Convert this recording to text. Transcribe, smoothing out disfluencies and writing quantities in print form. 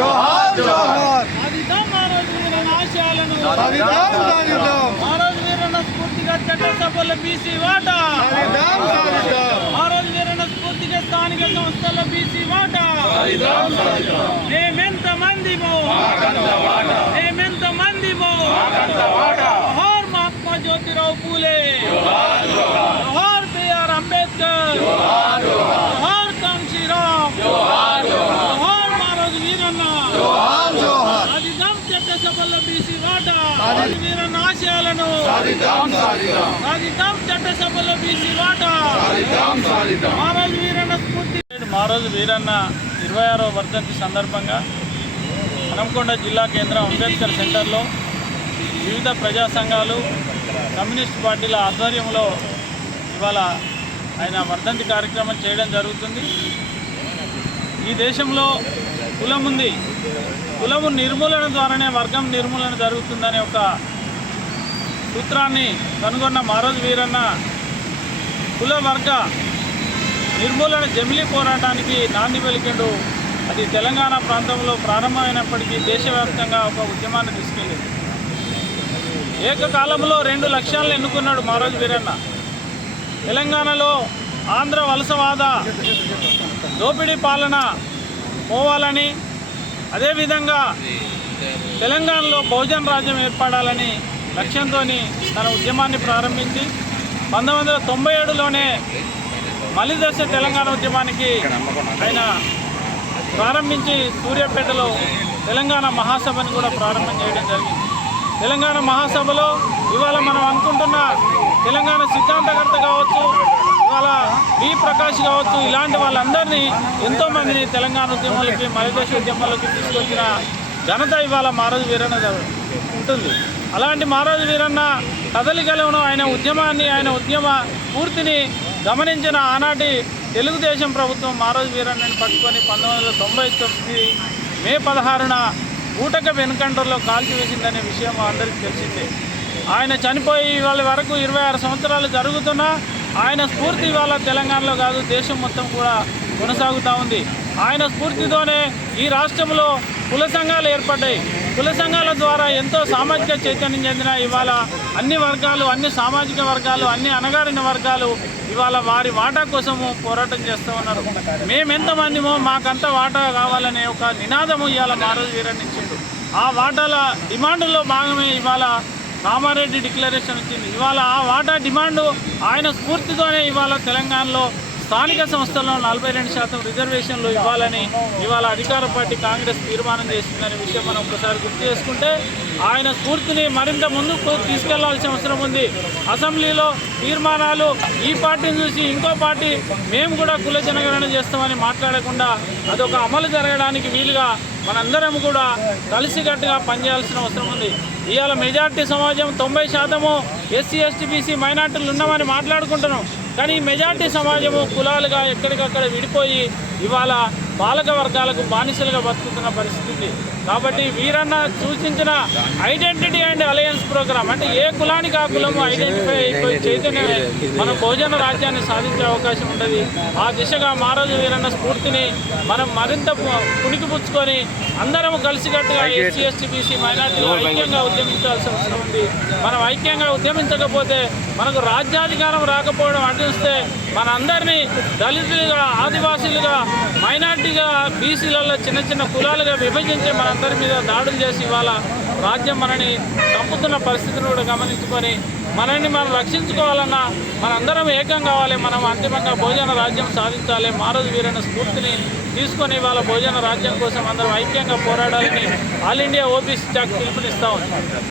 జోహార్ జోహార్ సాధిద్దాం మారోజు వీరన్న ఆశయాలను సాధిద్దాం సాధిద్దాం మారోజు వీరన్న స్ఫూర్తిగా చట్టసభలో బీసీ వాటా సాధిద్దాం సాధిద్దాం మారోజు వీరన్న స్ఫూర్తిగా స్థానిక సంస్థల బీసీ వాటా సాధిద్దాం సాధిద్దాం మేమెంత మందిమో మేమెంత మందిమో జోహార్ మహాత్మా జ్యోతిరావు పూలే జోహార్ బిఆర్ అంబేద్కర్ జోహార్ కాంశీరామ్ జోహార్ మారోజు వీరన్న జోహార్ జోహార్ సాధిద్దాం చట్టసభలో బీసీ వాటా సాధిద్దాం. వీరన్న ఆశయాలను సాధిద్దాం సాధిద్దాం సాధిద్దాం చట్టసభలో బీసీ వాటా సాధిద్దాం సాధిద్దాం మారోజు వీరన్న స్ఫూర్తి మారోజు వీరన్న 26వ వర్ధంతి సందర్భంగా హనంకొండ జిల్లా కేంద్రం అంబేద్కర్ సెంటర్లో వివిధ ప్రజా సంఘాలు కమ్యూనిస్ట్ పార్టీల ఆధ్వర్యంలో ఇవాళ ఆయన వర్ధంతి కార్యక్రమం చేయడం జరుగుతుంది. ఈ దేశంలో కులం ఉంది, కులము నిర్మూలన ద్వారానే వర్గం నిర్మూలన జరుగుతుందనే ఒక సూత్రాన్ని కనుగొన్న మారోజు వీరన్న కుల వర్గ నిర్మూలన జమిలీ పోరాటానికి నాంది పలికిండు. అది తెలంగాణ ప్రాంతంలో ప్రారంభమైనప్పటికీ దేశవ్యాప్తంగా ఒక ఉద్యమాన్ని తీసుకెళ్ళింది. ఏకకాలంలో 2 లక్ష్యాలను ఎన్నుకున్నాడు మారోజు వీరన్న. తెలంగాణలో ఆంధ్ర వలసవాద దోపిడీ పాలన పోవాలని, అదేవిధంగా తెలంగాణలో బహుజన రాజ్యం ఏర్పడాలని లక్ష్యంతో తన ఉద్యమాన్ని ప్రారంభించి 1997లోనే మలిదశ తెలంగాణ ఉద్యమానికి ఆయన ప్రారంభించి సూర్యాపేటలో తెలంగాణ మహాసభను కూడా ప్రారంభం చేయడం జరిగింది. తెలంగాణ మహాసభలో ఇవాళ మనం అనుకుంటున్న తెలంగాణ సిద్ధాంతకర్త కావచ్చు, ఇవాళ బి ప్రకాష్ కావచ్చు, ఇలాంటి వాళ్ళందరినీ ఎంతోమందిని తెలంగాణ ఉద్యమాలకి మలిదశ ఉద్యమాలకి తీసుకొచ్చిన ఘనత ఇవాళ మారోజు వీరన్న ఉంటుంది. అలాంటి మారోజు వీరన్న కదలికలను ఆయన ఉద్యమాన్ని, ఆయన ఉద్యమ పూర్తిని గమనించిన ఆనాటి తెలుగుదేశం ప్రభుత్వం మారోజు వీరన్నని పట్టుకొని 1999 మే 16న ఊటక వెనుకంటలో కాల్చివేసిందనే విషయం అందరికీ తెలిసిందే. ఆయన చనిపోయి ఇవాళ వరకు 26 సంవత్సరాలు జరుగుతున్నా ఆయన స్ఫూర్తి ఇవాళ తెలంగాణలో కాదు, దేశం మొత్తం కూడా కొనసాగుతూ ఉంది. ఆయన స్ఫూర్తితోనే ఈ రాష్ట్రంలో కుల సంఘాలు ఏర్పడ్డాయి. కుల సంఘాల ద్వారా ఎంతో సామాజిక చైతన్యం చెందిన ఇవాళ అన్ని వర్గాలు, అన్ని సామాజిక వర్గాలు, అన్ని అణగారిన వర్గాలు ఇవాళ వారి వాటా కోసము పోరాటం చేస్తూ ఉన్నారు. మేమెంతమందిమో మాకంత వాటా కావాలనే ఒక నినాదము ఇవాళ మారోజు వీరన్న ఇచ్చిండు. ఆ వాటాల డిమాండ్లో భాగమే ఇవాళ కామారెడ్డి డిక్లరేషన్ వచ్చింది. ఇవాళ ఆ వాటా డిమాండు ఆయన స్ఫూర్తితోనే ఇవాళ తెలంగాణలో స్థానిక సంస్థల్లో 42% రిజర్వేషన్లు ఇవ్వాలని ఇవాళ అధికార పార్టీ కాంగ్రెస్ తీర్మానం చేసిందనే విషయం మనం ఒకసారి గుర్తు చేసుకుంటే ఆయన స్ఫూర్తిని మరింత ముందుకు తీసుకెళ్లాల్సిన అవసరం ఉంది. అసెంబ్లీలో తీర్మానాలు ఈ పార్టీని చూసి ఇంకో పార్టీ మేము కూడా కుల జనగణన చేస్తామని మాట్లాడకుండా అదొక అమలు జరగడానికి వీలుగా మనందరం కూడా కలిసికట్టుగా పనిచేయాల్సిన అవసరం ఉంది. ఇవాళ మెజార్టీ సమాజం 90% ఎస్సీ ఎస్టీ బీసీ మైనార్టీలు ఉన్నామని మాట్లాడుకుంటున్నాం. కానీ మెజార్టీ సమాజము కులాలుగా ఎక్కడికక్కడ విడిపోయి ఇవాళ పాలక వర్గాలకు బానిసలుగా బతుకుతున్న పరిస్థితి ఉంది. కాబట్టి వీరన్న సూచించిన ఐడెంటిటీ అండ్ అలయన్స్ ప్రోగ్రామ్ అంటే ఏ కులానికి ఆ కులము ఐడెంటిఫై అయిపోయి చైతన్యమే మనం బహుజన రాజ్యాన్ని సాధించే అవకాశం ఉంటుంది. ఆ దిశగా మారోజు వీరన్న స్ఫూర్తిని మనం మరింత పుణికిపుచ్చుకొని అందరం కలిసికట్టుగా ఎస్సీ ఎస్టీ బీసీ మైనార్టీలు ఐక్యంగా ఉద్యమించాల్సిన అవసరం ఉంది. మనం ఐక్యంగా ఉద్యమించకపోతే మనకు రాజ్యాధికారం రాకపోవడం అడ్డిస్తే మనందరినీ దళితులుగా, ఆదివాసీలుగా, మైనార్టీగా, బీసీలలో చిన్న చిన్న కులాలుగా విభజించి మనందరి మీద దాడులు చేసి ఇవాళ రాజ్యం మనని చంపుతున్న పరిస్థితిని కూడా గమనించుకొని మనల్ని మనం రక్షించుకోవాలన్నా మనందరం ఏకం కావాలి. మనం అంతిమంగా భోజన రాజ్యం సాధించాలి. మారోజు వీరన్న స్ఫూర్తిని తీసుకొని ఇవాళ భోజన రాజ్యం కోసం అందరం ఐక్యంగా పోరాడాలని ఆల్ ఇండియా ఓబీసీ శాఖ పిలుపునిస్తా ఉంది.